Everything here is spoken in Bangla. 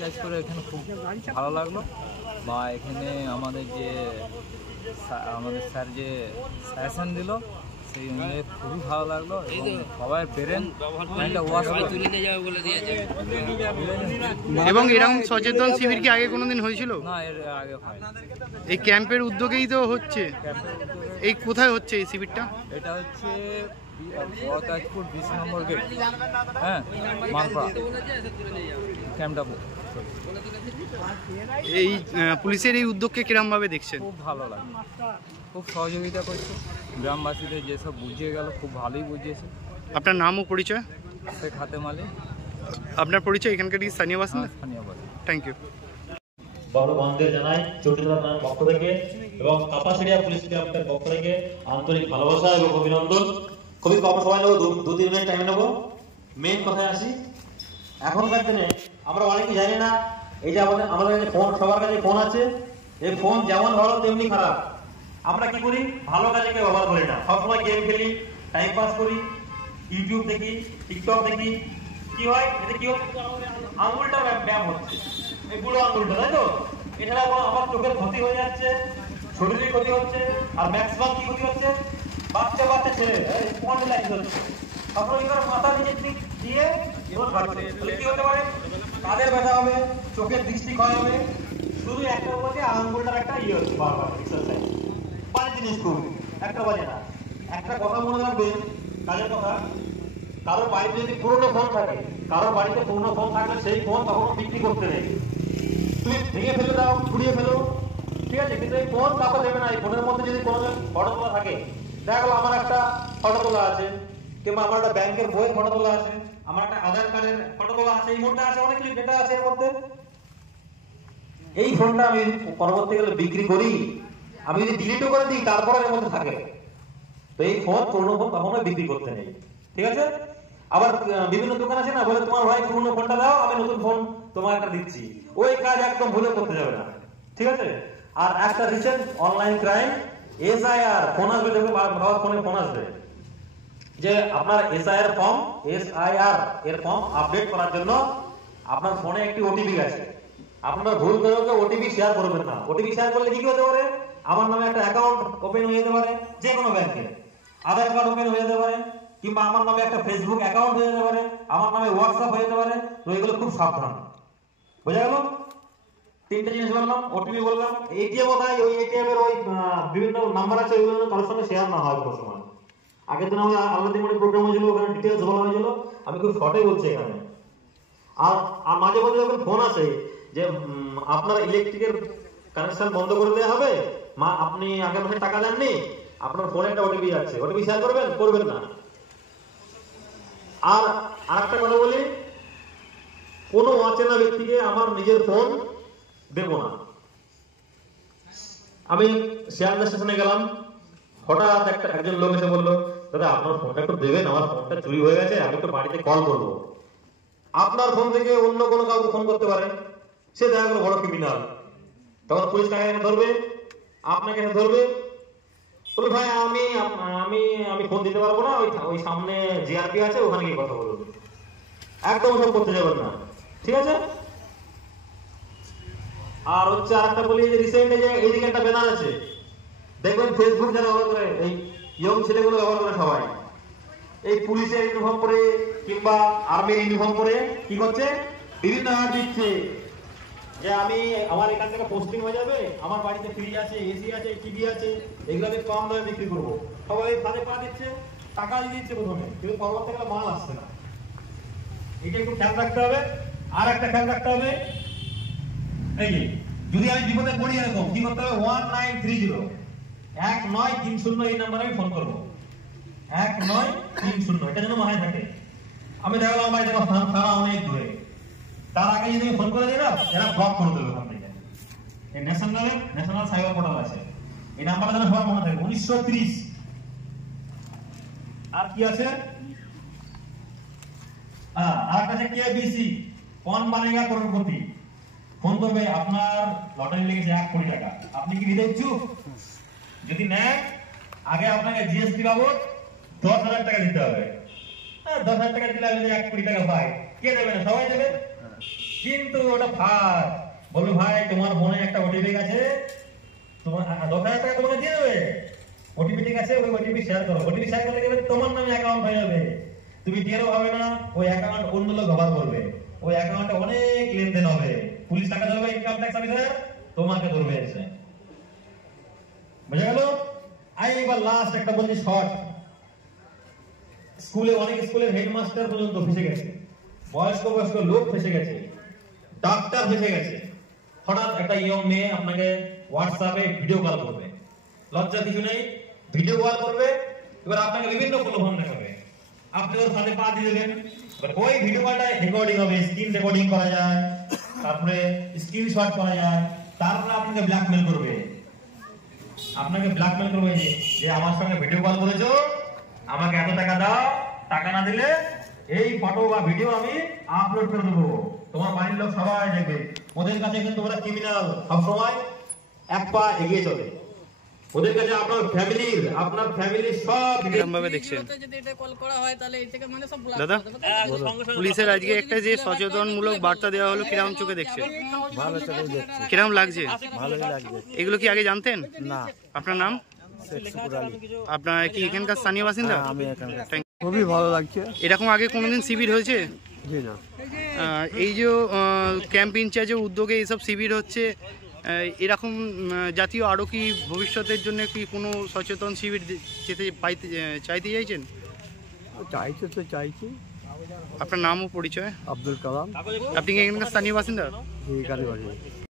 কাজ করে এখানে খুব ভালো লাগলো, বা এখানে আমাদের স্যার যে সাজেশন দিল সেই অনুযায়ী খুবই ভালো লাগলো এবং সবাই পেরেন্ট এবং এরকম সচেতন শিবির কি আগে কোনোদিন হয়েছিল? না, এর আগে হয়। এই ক্যাম্পের উদ্যোগেই তো হচ্ছে। এই কোথায় হচ্ছে এই শিবিরটা? এটা হচ্ছে বড়তাজপুর 20 নম্বর গেট, হ্যাঁ, মালপাড়া ক্যাম্পটা। এই পুলিশের এই উদ্যোগকে কিরম ভাবে দেখছেন? খুব ভালো লাগে, খুব সহযোগিতা করছে গ্রামবাসীদের, যেসব বুঝিয়ে গেল খুব ভালোই বুঝিয়েছে। আপনার নাম ও পরিচয়? শেখ হাতেম আলী। আপনার পরিচয় এখানকার কি স্থানীয় বাসিন্দা? স্থানীয় বাসিন্দা। Thank you. বড় বন্ধে জানাই চট্টগ্রাম থানার পক্ষ থেকে এবং কাপাসিয়া পুলিশ ক্যাম্পের পক্ষ থেকে আন্তরিক ভালোবাসা এবং অভিনন্দন। খুবই কম সময় নেবো, 2-3 মিনিট টাইম নেবো। মেন কথায় আসি, এখনকার দিনে আমরা অনেকে জানি না, এই যে আমাদের কাছে ফোন, সবার কাছে ফোন আছে, এই ফোন যেমন ভালো তেমনি খারাপ। আমরা কি করি, ভালো কাজে কেউ ব্যবহার করি না, সবসময় গেম খেলি, টাইম পাস করি, ইউটিউব দেখি, টিকটক দেখি। কি হয়, এতে কি হচ্ছে, আঙুলটা ব্যায়াম হচ্ছে, এই বুড়ো আঙুলটা, তাই তো? এছাড়া আমার চোখের ক্ষতি হয়ে যাচ্ছে, শরীরের ক্ষতি হচ্ছে, আর ম্যাক্সিমাম কি ক্ষতি হচ্ছে, বাচ্চা বাচ্চা ছেলে স্পন্ডিলাইটিস হচ্ছে। মাথা নিচের দিক দিয়ে কি হতে পারে, কাঁধের ব্যথা হবে, চোখের দৃষ্টি ক্ষয় হবে। শুধু একটা বলছে আঙ্গুলটার একটা ইয়ে হচ্ছে, বারবার এক্সারসাইজ। পাঁচ জিনিস খুব একটা বাজে না। একটা কথা মনে রাখবে, কাজের কথা, কারোর বাড়িতে যদি পুরোনো ফোন থাকে, কারোর বাড়িতে পুরোনো ফোন থাকলে সেই ফোন তখন বিক্রি করতে নেই। তুমি ভেঙে ফেলে দাও, পুড়িয়ে ফেলো, ঠিক আছে, কিন্তু এই ফোন কাপড় দেবে না। এই ফোনের মধ্যে যদি কোনো ফটো তোলা থাকে, দেখা গেল আমার একটা ফটো তোলা আছে, কিংবা আমার একটা ব্যাংকের বইয়ের ফটো তোলা আছে, আমার একটা আধার কার্ডের ফটো তোলা আছে, এই ফোনটা আছে, অনেক কিছু ডেটা আছে এর মধ্যে। এই ফোনটা আমি পরবর্তীকালে বিক্রি করি, আমি যদি ডিলিটও করে দিই, তারপরে এর মধ্যে থাকে। তো এই ফোন, পুরনো ফোন কখনোই বিক্রি করতে নেই, ঠিক আছে? আবার বিভিন্ন দোকান আছে না, বলে তোমার ভাই পুরনো ফোনটা দাও, আমি নতুন ফোন তোমার একটা দিচ্ছি। ওই কাজ একদম ভুলে করতে যাবে না, ঠিক আছে? আর একটা recent online crime, SIR phone আসবে, দেখবে ফোনে ফোন আসবে যে আপনার SIR এর ফর্ম আপডেট করার জন্য আপনার ফোনে একটি OTP আছে, আপনারা ভুল করে OTP শেয়ার করবেন না। OTP শেয়ার করলে কি হতে পারে, আমার নামে একটা অ্যাকাউন্ট ওপেন হয়ে যেতে পারে, যে কোনো ব্যাংকে আধার কার্ড ওপেন হয়ে যেতে পারে, কিংবা আমার নামে একটা ফেসবুক অ্যাকাউন্ট হয়ে যেতে পারে, আমার নামে হোয়াটসঅ্যাপ হয়ে যেতে পারে। তো এগুলো খুব সাবধান, বোঝা গেল? 3টে জিনিস বললাম, OTP বললাম, ATM ও তাই, ওই ATM এর ওই বিভিন্ন নাম্বার আছে, ওইগুলো কারোর সঙ্গে শেয়ার না হয় কোনো সময়। আগের দিন আমরা আলাদা করে প্রোগ্রাম হয়েছিল, ওখানে ডিটেলস বলা হয়েছিল, আমি খুব শর্টে বলছি এখানে। আর মাঝে মাঝে যখন ফোন আসে যে আপনার ইলেকট্রিকের কানেকশন বন্ধ করে দেওয়া হবে, আপনি আগের মাসে টাকা দেননি, আপনার ফোনে একটা OTP আছে, OTP শেয়ার করবেন না। আর আরেকটা কথা বলি, কোনো অচেনা ব্যক্তিকে আমার নিজের ফোন দেব না। আমি শিয়ালদা স্টেশনে গেলাম, হঠাৎ একজন লোক এসে বললো, দাদা আপনার ফোনটা একটু দেবেন, আমার ফোনটা চুরি হয়ে গেছে, আমি একটু বাড়িতে কল করবো। আপনার ফোন থেকে অন্য কোনো কাউকে ফোন করতে পারে, সে দেখা গেল বড় ক্রিমিনাল। তখন পুলিশ তাকে এনে ধরবে, আপনাকে এনে ধরবে, বলে ভাই আমি ফোন দিতে পারবো না, ওই সামনে GRP আছে, ওখানে গিয়ে কথা বলবো। একদম সব করতে যাবেন না, ঠিক আছে? আর হচ্ছে আরেকটা বলি, যে রিসেন্ট এইদিকে একটা ব্যানার আছে, দেখবেন ফেসবুক যারা ব্যবহার করে, এই ইয়ং ছেলেগুলো ব্যবহার করে সবাই, এই পুলিশের ইউনিফর্ম পরে কিংবা আর্মির ইউনিফর্ম পরে কি করছে, বিভিন্ন অ্যাড দিচ্ছে যে আমার এখান থেকে পোস্টিং হয়ে যাবে, আমার বাড়িতে ফ্রিজ আছে, AC আছে, TV আছে, এগুলো আমি কম দামে বিক্রি করবো। সবাই ফাঁদে পা দিচ্ছে, টাকা দিয়ে দিচ্ছে প্রথমে, কিন্তু পরবর্তীকালে মাল আসছে না। এটা একটু খেয়াল রাখতে হবে। আর একটা খেয়াল রাখতে হবে, এই যে যদি আমি বিপদে পড়ি, এরকম কি করতে হবে, 1930 1930 এই নাম্বারে আমি ফোন করবো, 1930, এটা যেন মাথায় থাকে। আমি দেখলাম আমার থানা অনেক দূরে, তার আগে যদি ফোন করে দিই না, এরা ব্লক করে দেবে ওখান থেকে। এই ন্যাশনাল সাইবার পোর্টাল আছে, এই নাম্বারটা যেন সবার মনে থাকে, 1930। আর কি আছে, আর একটা আছে KBC, কौन बनेगा करोड़पति। ফোন করবে, আপনার লটারি লেগেছে 1 কোটি টাকা, আপনি কি নিতে ইচ্ছুক? যদি নেন, আগে আপনাকে GST বাবদ 10,000 টাকা দিতে হবে। 10,000 টাকা দিলে আমি 1 কোটি টাকা পাই, কে দেবে না? সবাই দেবে। কিন্তু ওটা ভাই বলবে ভাই তোমার ফোনে একটা ওটিপি আছে, তোমার 10,000 টাকা তোমাকে দিয়ে দেবে, ওটিপি ঠিক আছে, ওই ওটিপি শেয়ার করো। ওটিপি শেয়ার করলে কি তোমার নামে অ্যাকাউন্ট হয়ে যাবে, তুমি টেরও হবে না, ওই অ্যাকাউন্ট অন্য লোক ব্যবহার করবে, ওই অ্যাকাউন্টে অনেক লেনদেন হবে, পুলিশ টাকা ধরবে, ইনকাম ট্যাক্স অফিসার তোমাকে ধরবে এসে। বুঝা গেল? এবার লাস্ট একটা বলছি শর্ট। স্কুলে অনেক স্কুলের হেডমাস্টার পর্যন্ত ফেসে গেছে, বয়স্ক লোক ফেসে গেছে, ডাক্তার ফেসে গেছে। হঠাৎ একটা ইয়ং মেয়ে আপনাকে হোয়াটসঅ্যাপে ভিডিও কল করবে, লজ্জা কিছু নেই, ভিডিও কল করবে, এবার আপনাকে বিভিন্ন প্রলোভন দেখাবে, আপনি ওর সাথে পা দিয়ে দেবেন, এবার ওই ভিডিও কলটা রেকর্ডিং হবে, স্ক্রিন রেকর্ডিং করা যায়, তারপরে স্ক্রিনশট করা যায়, তারপরে আপনাকে ব্ল্যাকমেল করবে, যে আমার সঙ্গে ভিডিও কল করেছো, আমাকে এত টাকা দাও, টাকা না দিলে এই ফটো বা ভিডিও আমি আপলোড করে দেবো, তোমার বাড়ির লোক সবাই দেখবে। ওদের কাছে কিন্তু ওরা ক্রিমিনাল, সবসময় এক পা এগিয়ে চলে, ওদের কাছে আপনার ফ্যামিলির সব কিরকম ভাবে দেখছেন দাদা? পুলিশের আজকে একটা যে সচেতনমূলক বার্তা দেওয়া হলো, কিরকম চোখে দেখছেন? ভালো চলে দেখছি, কিরকম লাগছে? ভালোই লাগছে। এগুলো কি আগে জানতেন? না, আপনার নাম? শেখ শুকুর আলী। আপনার কি এখানকার স্থানীয় বাসিন্দা? আমি এখানকার। Thank you. খুবই ভালো লাগছে। এরকম আগে কোনোদিন শিবির হয়েছে? জি না, এই যে ক্যাম্প ইনচার্জের উদ্যোগে এইসব শিবির হচ্ছে, এরকম জাতীয় আরও কি ভবিষ্যতের জন্য কি কোনো সচেতন শিবির চাইতে চাইছেন? চাইছে তো চাইছি। আপনার নাম ও পরিচয়? আব্দুল কালাম, আপনি কি এখানকার স্থানীয় বাসিন্দা? এই কালীবাড়ি।